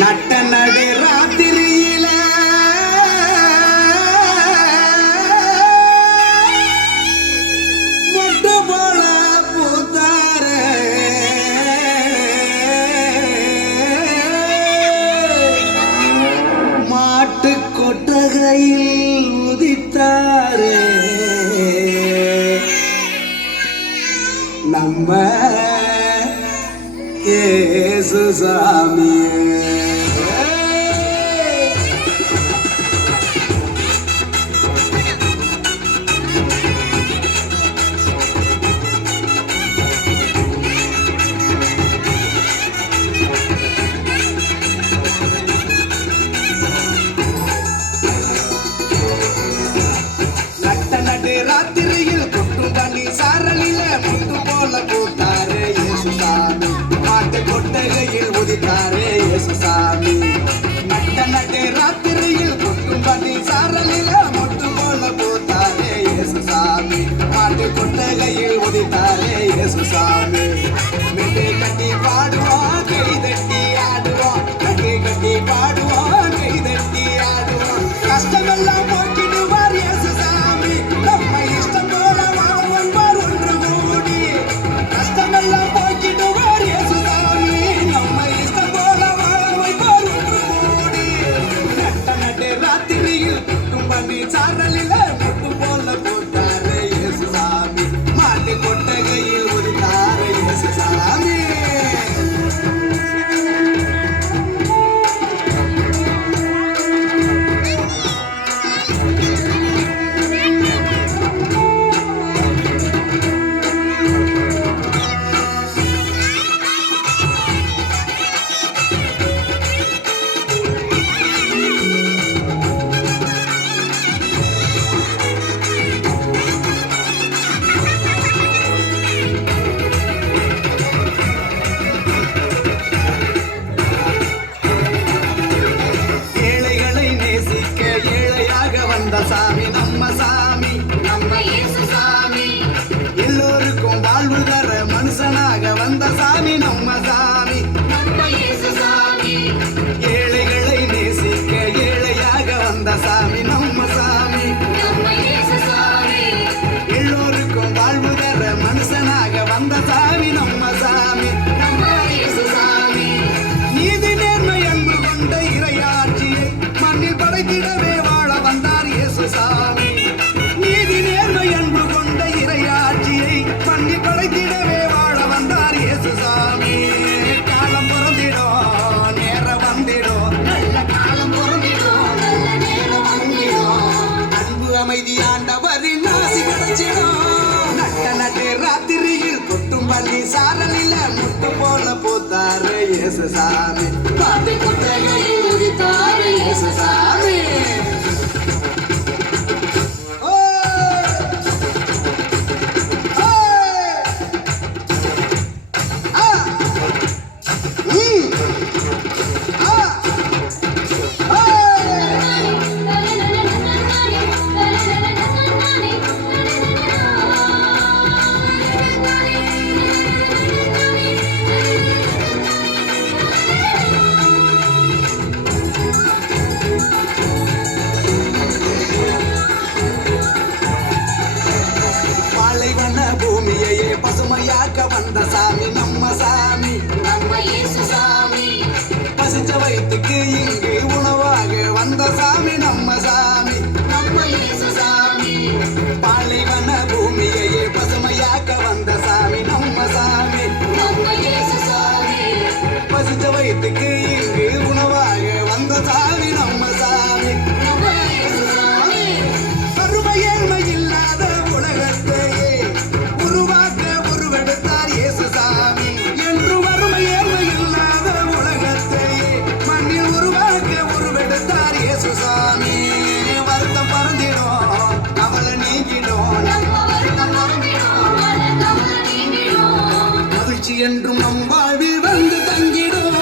நட்ட நடு ராத்திரியில மொட்டு போல பூத்தார மாட்டு கொட்டகையில் உதித்தாரே நம்ம இயேசு சாமியே. நட்ட நடு ராத்திரியில் கொட்டும் பனி சாரலில முட்டு போல பூத்தாரே இயேசு சாமி. மாட்டு கொட்டகையில் உதித்தாரே இயேசு சாமி. நட்ட நடு ராத்திரியில் கொட்டும் பனி சாரலில முட்டு போல பூத்தாரே இயேசு சாமி. மாட்டு கொட்டகையில் உதித்தாரே இயேசு சாமி. மெட்டை கட்டி பாடுவோம் கை தட்டி ஆடுவோம். கட்டி கட்டி பாடுவோம் கை தட்டி ஆடுவோம். கஷ்டமெல்லாம் போக்கிடுவார் இயேசு சாமி. நம்ம இஷ்டம் போல வாழ வந்தார் ஒன்று கூடி. கஷ்டமெல்லாம் போக்கிடுவார் இயேசு சாமி. நம்ம இஷ்டம் போல வாழ வைப்பார் ஒன்று கூடி. நட்ட நட்டு ராத்திரியில் கொட்டும் பனி சாரலில முட்டு போல போட்டாரே இயேசு சாமி. மாட்டு கொட்டகையில் உதித்தாரே இயேசு சாமி. ஏழைகளை நேசிக்க ஏழையாக வந்த சாமி நம்ம சாமி. நம்ம இயேசு சாமி. எல்லோருக்கும் வாழ்வு தர மனுஷனாக வந்த சாமி நம்ம சாமி. நம்ம இயேசு சாமி. ஏழைகளை நேசிக்க ஏழையாக வந்த சாமி நம்ம சாமி. நம்ம இயேசு சாமி. எல்லோருக்கும் வாழ்வு தர மனுஷனாக வந்த சாமி நம்ம சாமி. நம்ம இயேசு சாமி. நீதி நேர்மை அன்பு கொண்ட இறையாட்சியை மண்ணில் படைத்திடவே வாழ வந்தார் இயேசு சாமி. நீதி நேர்மை அன்பு கொண்ட இறையாட்சியை மண்ணில் படைத்திடவே வாழ வந்தார் இயேசு சாமி. காலம் பொருந்திடும் நேரம் வந்திடும். நல்ல காலம் பொருந்திடும் நல்ல நேரம் வந்திடும். அன்பு அமைதி ஆண்டவரின் ஆசி கிடைச்சிடும். நட்ட நட்டு ராத்திரியில் கொட்டும் பள்ளி சாரலில முட்டு போல பூத்தாரு இயேசு சாமி. மாட்டு கொட்டகையில் உதித்தாரு இயேசு சாமி. பாலைவன பூமியையே பசுமையாக்க வந்த சாமி நம்ம சாமி. நம்ம இயேசு சாமி. பசிச்ச வயிற்றுக்கு இங்கு உணவாக வந்த சாமி நம்ம சாமி. நம்ம இயேசு சாமி. பாலைவன பூமியையே பசுமையாக்க வந்த சாமி நம்ம சாமி. நம்ம இயேசு சாமி. பசிச்ச வயிற்றுக்கு இங்கு உணவாக வந்த சாமி நம்ம சாமி. நம்ம இயேசு சாமி. கருமை ஏழ்மை இல்லாத உலகத்தையே உருவாக்க உருவெடுத்தார் இயேசு சாமி. என்று வறுமை ஏழ்மை இல்லாத உலகத்தையே மண்ணில் உருவாக்க உருவெடுத்தார் இயேசு சாமி. வருத்தம் பறந்திடும் கவலை நீங்கிடும். மகிழ்ச்சி என்றும் நம் வாழ்வில் வந்து தங்கிடும்.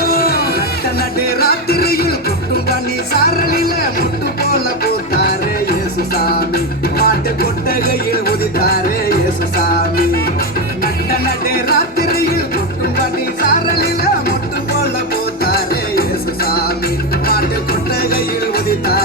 நட்ட நடு ராத்திரியில் கொட்டும் பனி சாரலில முட்டு போல பூத்தாரே இயேசு சாமி. மாட்டு கொட்டகையில் உதித்தாரே இயேசு சாமி. நட்ட நடு ராத்திரியில் கொட்டும் பனி சாரலில முட்டு போல பூத்தாரே இயேசு சாமி. சாமி மாட்டு கொட்டகையில் உதித்தார்